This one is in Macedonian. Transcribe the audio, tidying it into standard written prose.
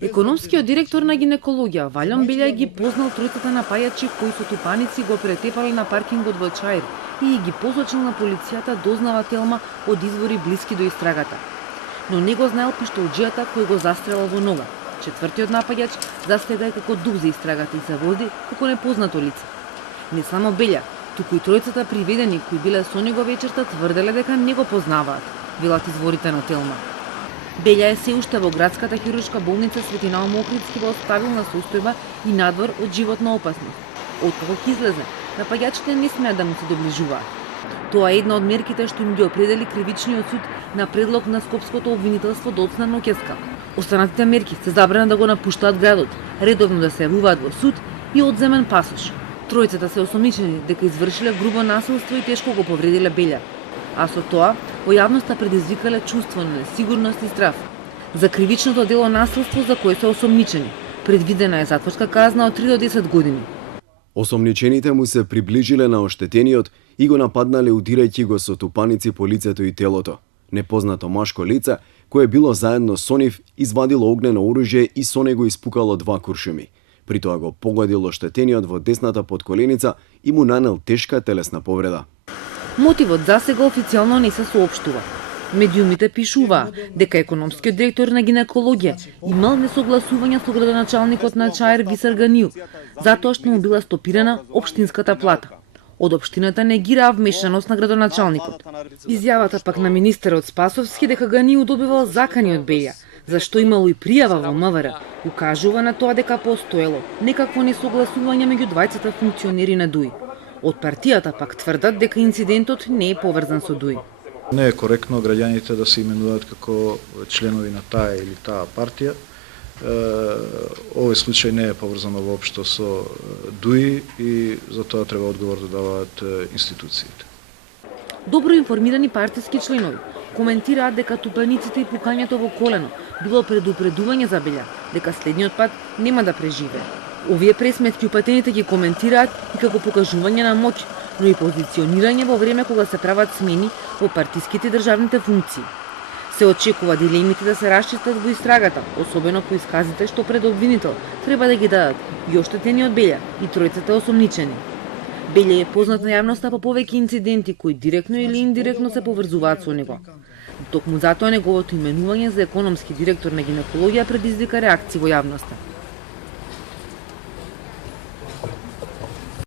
Економскиот директор на гинекологија Валјон Белја ги познал тројцата напајачи кои со тупаници го претепале на паркингот во Чаир и ги посочил на полицијата, дознава Телма од извори блиски до истрагата. Но не го знаел пиштолџијата кој го застрелал во нога. Четвртиот напаѓач застега како дух за истрагата и се води како непознато лице. Не само Белја, туку и тројцата приведени кои биле со него вечерта тврделе дека не го познаваат, велат изворите на Телма. Белја е се уште во градската хируршка болница Свети Наум Охридски во стабилна состојба и надвор од животна опасност. Откако ќе излезе, напаѓачите не смеат да му се доближуваат. Тоа е една од мерките што им ги определи кривичниот суд на предлог на Скопското обвинителство доцна Ноќеска. Останатите мерки се забрана да го напуштаат градот, редовно да се јавуваат во суд и одземен пасош. Тројцата се осомничени дека извршиле грубо насилство и тешко го повредиле Белја, а со тоа во јавноста предизвикале чувство на несигурност и страф. За кривичното дело насилство за кое се осомничени, предвидена е затворска казна од 3 до 10 години. Осомничените му се приближиле на оштетениот и го нападнале удирајќи го со тупаници по лицето и телото. Непознато машко лице, кое било заедно со нив, извадило огнено оружје и со него испукало 2 куршуми. При тоа го погодил оштетениот во десната подколеница и му нанел тешка телесна повреда. Мотивот засега официјално не се соопштува. Медиумите пишуваа дека економскиот директор на гинекологија имал несогласување со градоначалникот на Чаир Бисер Ганил, затоа што му била стопирана општинската плата. Од општината негираа вмешаност на градоначалникот. Изјавата пак на министерот Спасовски дека Ганил добивал закани од Белја, зашто имало и пријава во МВР, укажува на тоа дека постоело некакво несогласување меѓу двајцата функционери на ДУИ. Од партијата пак тврдат дека инцидентот не е поврзан со ДУИ. Не е коректно граѓаните да се именуваат како членови на таа или таа партија. Овој случај не е поврзано воопшто со ДУИ и за тоа треба одговор да даваат институциите. Добро информирани партиски членови коментираат дека тупаниците и пукањето во колено било предупредување за Белја, дека следниот пат нема да преживее. Овие пресметки упатените ги коментираат и како покажување на моќ, но и позиционирање во време кога се прават смени во партиските и државните функции. Се очекува дилемите да се расчистат во истрагата, особено по исказите што пред обвинител треба да ги дадат и оштетениот Белја и тројцата осомничени. Белја е познат на јавноста по повеќе инциденти кои директно или индиректно се поврзуваат со него. Токму затоа неговото именување за економски директор на гинекологија предизвика реакции во јавноста.